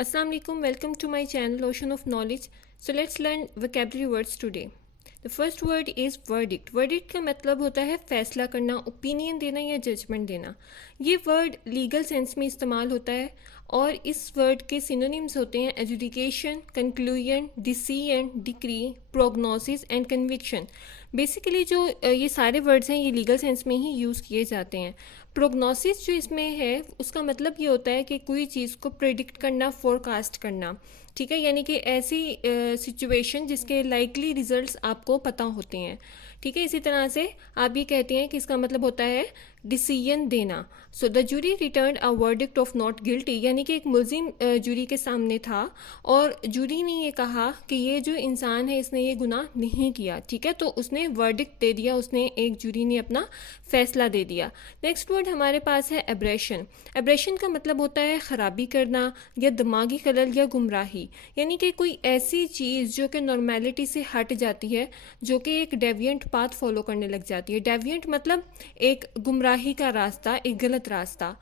Assalamu alaikum, welcome to my channel Ocean of Knowledge. So let's learn vocabulary words today. The first word is verdict. Verdict का मतलब होता है फैसला करना, opinion देना या जजमेंट देना. ये वर्ड लीगल सेंस में इस्तेमाल होता है और इस वर्ड के सिनोनिम्स होते हैं adjudication, conclusion, decision, decree, prognosis and conviction. Basically जो ये सारे वर्ड्स हैं ये लीगल सेंस में ही यूज़ किए जाते हैं. प्रोग्नोसिस जो इसमें है उसका मतलब ये होता है कि कोई चीज़ को प्रेडिक्ट करना, फोरकास्ट करना. ठीक है, यानी कि ऐसी सिचुएशन जिसके लाइकली रिजल्ट्स आपको पता होते हैं. ठीक है, इसी तरह से आप ये कहते हैं कि इसका मतलब होता है डिसीजन देना. So the jury return a verdict of not guilty, यानी कि एक मुल्जिम जूरी के सामने था और जूरी ने ये कहा कि ये जो इंसान है इसने ये गुनाह नहीं किया. ठीक है, तो उसने वर्डिक्ट दे दिया, उसने एक जूरी ने अपना फैसला दे दिया. नेक्स्ट वर्ड हमारे पास है एब्रेशन. एब्रेशन का मतलब होता है ख़राबी करना या दिमागी खलल या गुमराही, यानी कि कोई ऐसी चीज़ जो कि नॉर्मेलिटी से हट जाती है, जो कि एक डेविएंट पाथ फॉलो करने लग जाती है. डेविएंट मतलब एक गुमराही का रास्ता, एक गलत रास्ता.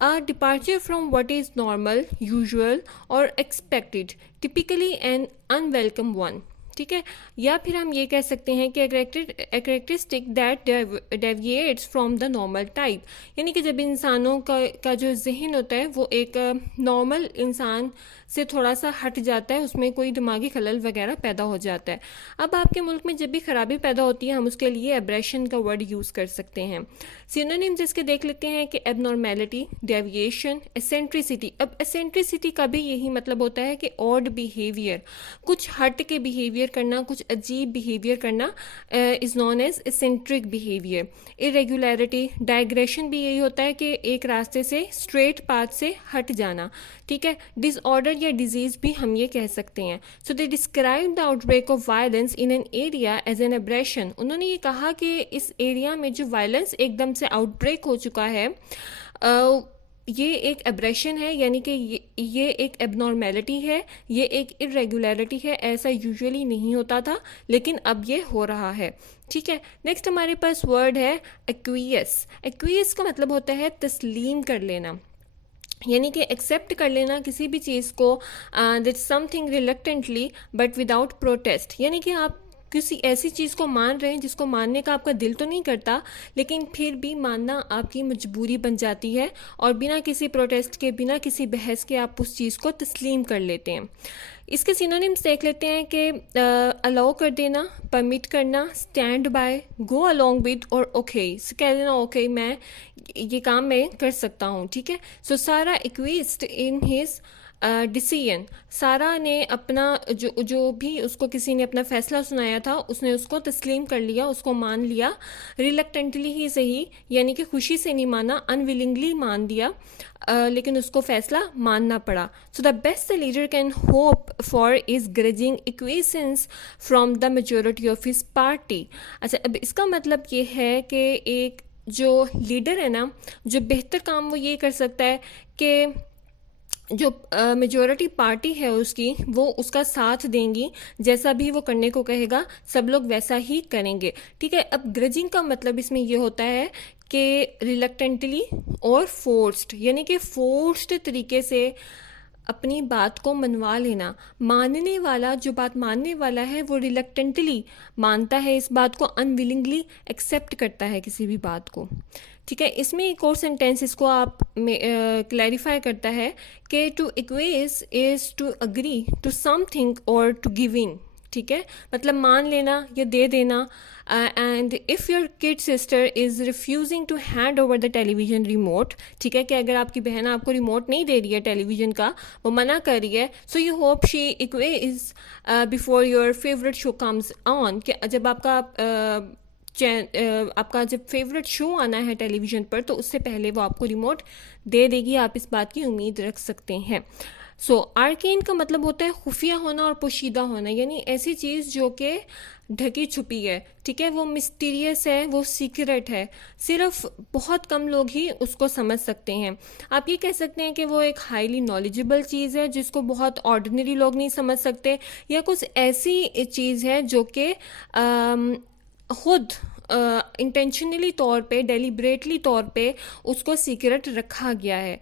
A departure from what is normal, usual or expected, typically an unwelcome one. ठीक है, या फिर हम ये कह सकते हैं कि characteristic that deviates from the normal type, यानी कि जब इंसानों का जो जहन होता है वो एक नॉर्मल इंसान से थोड़ा सा हट जाता है, उसमें कोई दिमागी खलल वगैरह पैदा हो जाता है. अब आपके मुल्क में जब भी खराबी पैदा होती है हम उसके लिए एब्रेशन का वर्ड यूज़ कर सकते हैं. सिनोनिम्स इसके देख लेते हैं कि एबनॉर्मेलिटी, डेविएशन, एसेंट्रिसिटी. अब एसेंट्रिसिटी का भी यही मतलब होता है कि ऑड बिहेवियर, कुछ हट के बिहेवियर करना, कुछ अजीब बिहेवियर करना is known as eccentric behaviour. Irregularity, digression भी यही होता है कि एक रास्ते से स्ट्रेट पाथ से हट जाना. ठीक है, डिसऑर्डर या डिजीज़ भी हम ये कह सकते हैं. So they describe the outbreak of violence in an area as an aberration. उन्होंने ये कहा कि इस एरिया में जो वायलेंस एकदम से आउटब्रेक हो चुका है ये एक एब्रेशन है, यानी कि ये एक एबनॉर्मेलिटी है, ये एक इरेगुलरिटी है. ऐसा यूजुअली नहीं होता था लेकिन अब ये हो रहा है. ठीक है, नेक्स्ट हमारे पास वर्ड है एक्वियस. एक्वियस का मतलब होता है तस्लीम कर लेना, यानी कि एक्सेप्ट कर लेना किसी भी चीज़ को, that something reluctantly but without protest. यानी कि आप किसी ऐसी चीज़ को मान रहे हैं जिसको मानने का आपका दिल तो नहीं करता, लेकिन फिर भी मानना आपकी मजबूरी बन जाती है और बिना किसी प्रोटेस्ट के, बिना किसी बहस के आप उस चीज़ को तस्लीम कर लेते हैं. इसके सिनोनिम्स देख लेते हैं कि अलाउ कर देना, परमिट करना, stand by, go along with और ओके. कह देना ओके मैं ये काम मैं कर सकता हूँ. ठीक है, सो सारा इक्विस्ट इन हिज डिसीजन. सारा ने अपना जो भी उसको किसी ने अपना फैसला सुनाया था उसने उसको तस्लीम कर लिया, उसको मान लिया. रिलक्टेंटली ही सही, यानी कि खुशी से नहीं माना, अनविलिंगली मान दिया, लेकिन उसको फैसला मानना पड़ा. So the best the leader can hope for is ग्रजिंग equations from the majority of his party. अच्छा, अब इसका मतलब ये है कि एक जो लीडर है ना, जो बेहतर काम वो ये कर सकता है कि जो मेजॉरिटी पार्टी है उसकी, वो उसका साथ देंगी, जैसा भी वो करने को कहेगा सब लोग वैसा ही करेंगे. ठीक है, अब ग्रजिंग का मतलब इसमें ये होता है कि रिलक्टेंटली और फोर्स्ड, यानी कि फोर्स्ड तरीके से अपनी बात को मनवा लेना. मानने वाला, जो बात मानने वाला है वो रिलक्टेंटली मानता है इस बात को, अनविलिंगली एक्सेप्ट करता है किसी भी बात को. ठीक है, इसमें एक और सेंटेंस इसको आप क्लैरिफाई करता है कि to acquiesce is to agree to something और टू गिव इन. ठीक है, मतलब मान लेना या दे देना. And if your kid sister is refusing to hand over the television remote. ठीक है, कि अगर आपकी बहन आपको रिमोट नहीं दे रही है टेलीविज़न का, वो मना कर रही है, so you hope she equals before your favourite show comes on, कि जब आपका जब फेवरेट शो आना है टेलीविज़न पर तो उससे पहले वो आपको रिमोट दे देगी, आप इस बात की उम्मीद रख सकते हैं. सो आर्केन का मतलब होता है खुफिया होना और पोशीदा होना, यानी ऐसी चीज़ जो कि ढकी छुपी है. ठीक है, वो मिस्टीरियस है, वो सीक्रेट है, सिर्फ बहुत कम लोग ही उसको समझ सकते हैं. आप ये कह सकते हैं कि वो एक हाईली नॉलेजेबल चीज़ है जिसको बहुत ऑर्डिनरी लोग नहीं समझ सकते, या कुछ ऐसी चीज़ है जो कि खुद इंटेंशनली तौर पे, डेलिब्रेटली तौर पे उसको सीक्रेट रखा गया है.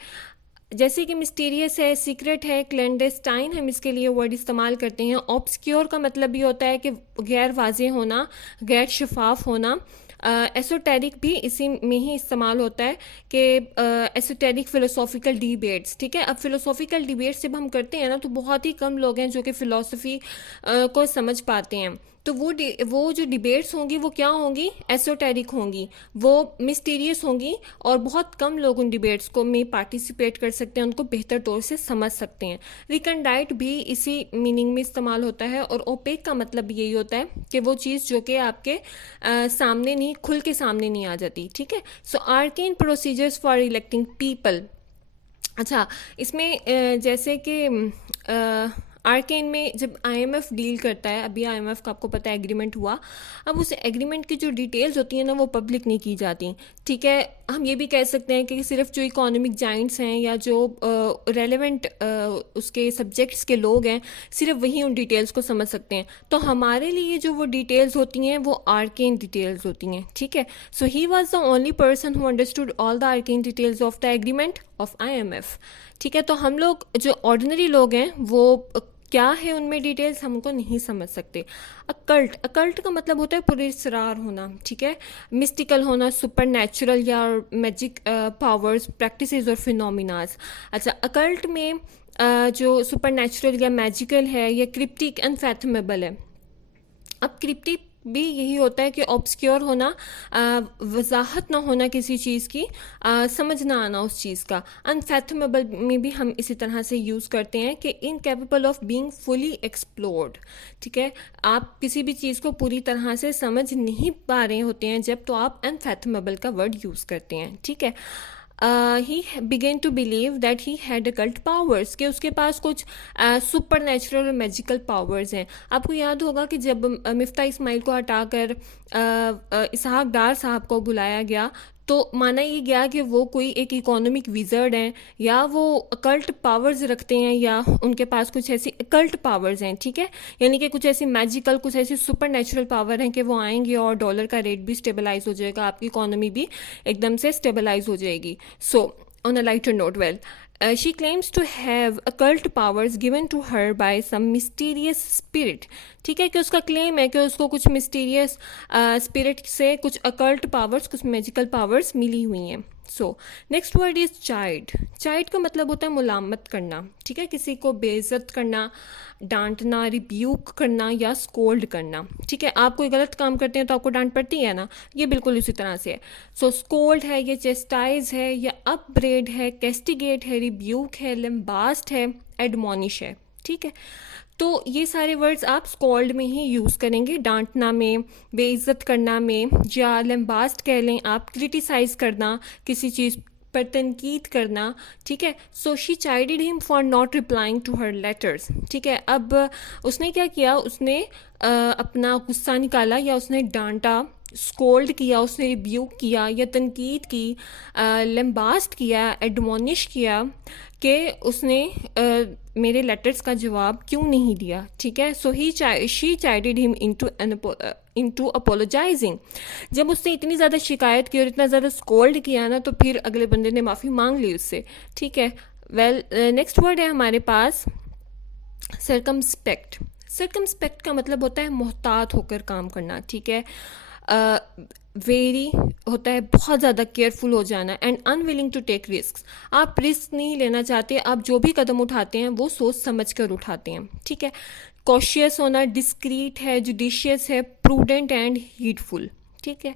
जैसे कि मिस्टीरियस है, सीक्रेट है, क्लैंडेस्टाइन हम इसके लिए वर्ड इस्तेमाल करते हैं। ऑब्सक्योर का मतलब भी होता है कि गैर वाज़ेह होना, गैर शफाफ होना। एसोटेरिक भी इसी में ही इस्तेमाल होता है कि एसोटेरिक फ़िलोसॉफिकल डिबेट्स, ठीक है। अब फ़िलोसॉफिकल डिबेट्स जब हम करते हैं ना तो बहुत ही कम लोग हैं जो कि फ़िलोसफी को समझ पाते हैं। तो वो जो डिबेट्स होंगी वो क्या होंगी, एसोटेरिक होंगी, वो मिस्टीरियस होंगी, और बहुत कम लोग उन डिबेट्स को में पार्टिसिपेट कर सकते हैं, उनको बेहतर तौर से समझ सकते हैं। रिकंडाइट भी इसी मीनिंग में इस्तेमाल होता है, और ओपेक का मतलब यही होता है कि वो चीज़ जो कि आपके सामने नहीं, खुल के सामने नहीं आ जाती, ठीक है। So arcane procedures for electing people. अच्छा, इसमें जैसे कि आर्केन में जब आईएमएफ डील करता है, अभी आईएमएफ का आपको पता है एग्रीमेंट हुआ, अब उस एग्रीमेंट की जो डिटेल्स होती हैं ना वो पब्लिक नहीं की जाती, ठीक है। हम ये भी कह सकते हैं कि सिर्फ जो इकोनॉमिक जाइंट्स हैं या जो रेलेवेंट उसके सब्जेक्ट्स के लोग हैं, सिर्फ वही उन डिटेल्स को समझ सकते हैं। तो हमारे लिए जो वो डिटेल्स होती हैं वो आर्केन डिटेल्स होती हैं, ठीक है। So he was the only person who understood all the arcane details of the agreement of IMF, ठीक है। तो हम लोग जो ऑर्डिनरी लोग हैं वो क्या है उनमें डिटेल्स हमको नहीं समझ सकते। अकल्ट का मतलब होता है पुरस्कार होना, ठीक है, मिस्टिकल होना, सुपर नेचुरल या मैजिक पावर्स, प्रैक्टिसेस और फिनोमिनास। अच्छा, अकल्ट में जो सुपर नेचुरल या मैजिकल है या क्रिप्टिक अनफैथमेबल है। अब क्रिप्टिक भी यही होता है कि ऑब्सक्योर होना, वजाहत ना होना किसी चीज़ की, समझ ना आना उस चीज़ का। अनफैथमेबल में भी हम इसी तरह से यूज़ करते हैं कि incapable of being fully explored, ठीक है। आप किसी भी चीज़ को पूरी तरह से समझ नहीं पा रहे होते हैं जब तो आप अनफैथमेबल का वर्ड यूज़ करते हैं, ठीक है। He began to believe that he had occult powers, कि उसके पास कुछ सुपर नेचुरल और मैजिकल पावर्स हैं। आपको याद होगा कि जब मिफ्ता इस्माइल को हटाकर इसहाक डार साहब को बुलाया गया तो माना ये गया कि वो कोई एक इकोनॉमिक विजर्ड हैं या वो अकल्ट पावर्स रखते हैं या उनके पास कुछ ऐसी अकल्ट पावर्स हैं, ठीक है। यानी कि कुछ ऐसी मैजिकल, कुछ ऐसी सुपर नेचुरल पावर हैं कि वो आएंगे और डॉलर का रेट भी स्टेबलाइज हो जाएगा, आपकी इकोनॉमी भी एकदम से स्टेबलाइज हो जाएगी। So on a lighter note, well, she claims to have occult powers given to her by some mysterious spirit, ठीक है, कि उसका क्लेम है कि उसको कुछ मिस्टीरियस स्पिरिट से कुछ अकल्ट पावर्स, कुछ मैजिकल पावर्स मिली हुई हैं। So next word is child. Child का मतलब होता है मुलामत करना, ठीक है, किसी को बेइज्जत करना, डांटना, रिब्यूक करना या स्कोल्ड करना, ठीक है। आप कोई गलत काम करते हैं तो आपको डांट पड़ती है ना, ये बिल्कुल इसी तरह से है। सो स्कोल्ड है, ये चेस्टाइज है, या अपब्रेड है, कैस्टिगेट है, रिब्यूक है, लम्बास्ट है, एडमोनिश है, ठीक है। तो ये सारे वर्ड्स आप स्कोल्ड में ही यूज़ करेंगे, डांटना में, बेइज्जत करना में, या लम्बास्ट कह लें आप, क्रिटिसाइज़ करना, किसी चीज़ पर तनकीद करना, ठीक है। So she chided him for not replying to her letters, ठीक है। अब उसने क्या किया, उसने अपना गुस्सा निकाला या उसने डांटा, स्कोल्ड किया, उसने रिब्यूक किया या तनकीद की, लम्बास्ट किया, एडमोनिश किया कि उसने मेरे लेटर्स का जवाब क्यों नहीं दिया, ठीक है। So she chided him into apologising. जब उसने इतनी ज़्यादा शिकायत की और इतना ज़्यादा स्कोल्ड किया ना तो फिर अगले बंदे ने माफ़ी मांग ली उससे, ठीक है। वेल, नेक्स्ट वर्ड है हमारे पास सर्कमस्पेक्ट। सर्कमस्पेक्ट का मतलब होता है मोहतात होकर काम करना, ठीक है। वेरी होता है बहुत ज़्यादा केयरफुल हो जाना, and unwilling to take risk. आप रिस्क नहीं लेना चाहते, आप जो भी कदम उठाते हैं वो सोच समझ कर उठाते हैं, ठीक है। कॉशियस होना, डिस्क्रीट है, जुडिशियस है, प्रूडेंट एंड हीडफुल, ठीक है।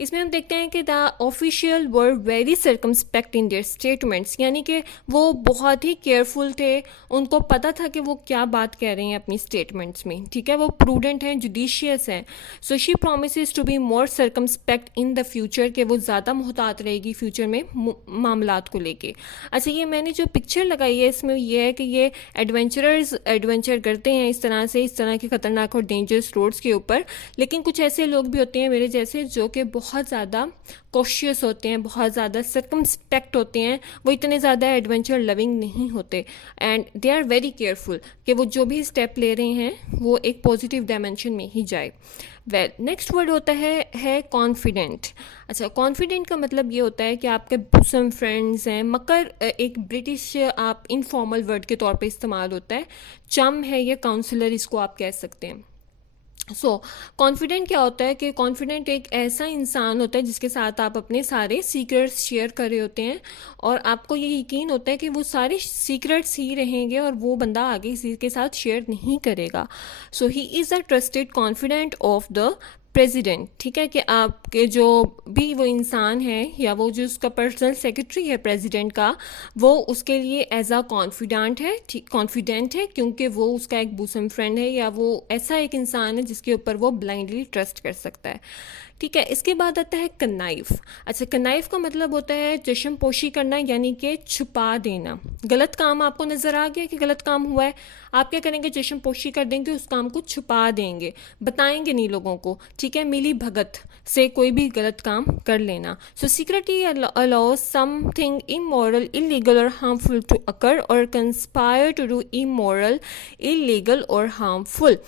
इसमें हम देखते हैं कि the official word very circumspect in their statements, यानी कि वो बहुत ही केयरफुल थे, उनको पता था कि वो क्या बात कह रहे हैं अपनी स्टेटमेंट्स में, ठीक है। वो प्रूडेंट हैं, जुडिशियस हैं। So she promises to be more circumspect in the future, कि वो ज़्यादा मुहतात रहेगी फ्यूचर में मामलात को लेके। अच्छा, ये मैंने जो पिक्चर लगाई है इसमें यह है कि ये एडवेंचरर्स एडवेंचर करते हैं इस तरह के ख़तरनाक और डेंजरस रोड्स के ऊपर, लेकिन कुछ ऐसे लोग भी होते हैं मेरे जैसे जो कि बहुत ज़्यादा कॉशियस होते हैं, बहुत ज़्यादा सर्कमस्पेक्ट होते हैं, वो इतने ज़्यादा एडवेंचर लविंग नहीं होते and they are very careful कि वो जो भी स्टेप ले रहे हैं वो एक पॉजिटिव डायमेंशन में ही जाए। वेल, नेक्स्ट वर्ड होता है कॉन्फिडेंट। अच्छा, कॉन्फिडेंट का मतलब ये होता है कि आपके बुसम फ्रेंड्स हैं। मकर एक ब्रिटिश आप इनफॉर्मल वर्ड के तौर पे इस्तेमाल होता है। चम है या काउंसलर, इसको आप कह सकते हैं। कॉन्फिडेंट क्या होता है कि कॉन्फिडेंट एक ऐसा इंसान होता है जिसके साथ आप अपने सारे सीक्रेट्स शेयर कर रहे होते हैं और आपको ये यकीन होता है कि वो सारे सीक्रेट्स ही रहेंगे और वो बंदा आगे किसी के साथ शेयर नहीं करेगा। So he is a trusted confidant of the president. ठीक है, कि आपके जो भी वो इंसान है या वो जो उसका पर्सनल सेक्रेटरी है प्रेसिडेंट का, वो उसके लिए एज अ कॉन्फिडेंट है क्योंकि वो उसका एक बूसम फ्रेंड है या वो ऐसा एक इंसान है जिसके ऊपर वो ब्लाइंडली ट्रस्ट कर सकता है। ठीक है, इसके बाद आता है कनाइफ। अच्छा, कनाइफ का मतलब होता है चश्म पोशी करना, यानी कि छुपा देना। गलत काम आपको नज़र आ गया कि गलत काम हुआ है, आप क्या करेंगे, चश्म पोशी कर देंगे, उस काम को छुपा देंगे, बताएंगे नहीं लोगों को। ठीक है, मिली भगत से कोई भी गलत काम कर लेना। So secretly allows something immoral, illegal और हार्मफुल टू अकर और conspire to do immoral, illegal और हार्मफुल।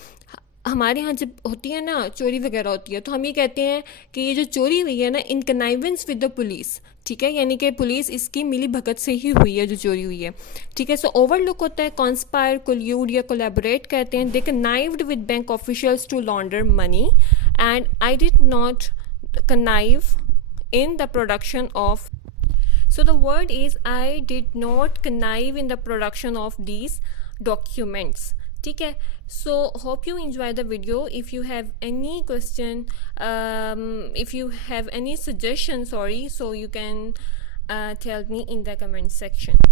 हमारे यहाँ जब होती है ना चोरी वगैरह होती है, तो हम ये कहते हैं कि ये जो चोरी हुई है ना, इन कनाइवेंस विद द पुलिस। ठीक है, यानी कि पुलिस इसकी मिली भगत से ही हुई है जो चोरी हुई है। ठीक है, सो ओवरलुक होता है कॉन्स्पायर, कोल्यूड या कोलैबोरेट कहते हैं। They connived with bank officials to launder money and I did not connive in the production of. So the word is I did not connive in the production of these documents. ठीक है, so hope you enjoy the video. If you have any question, if you have any suggestion, so you can tell me in the comment section.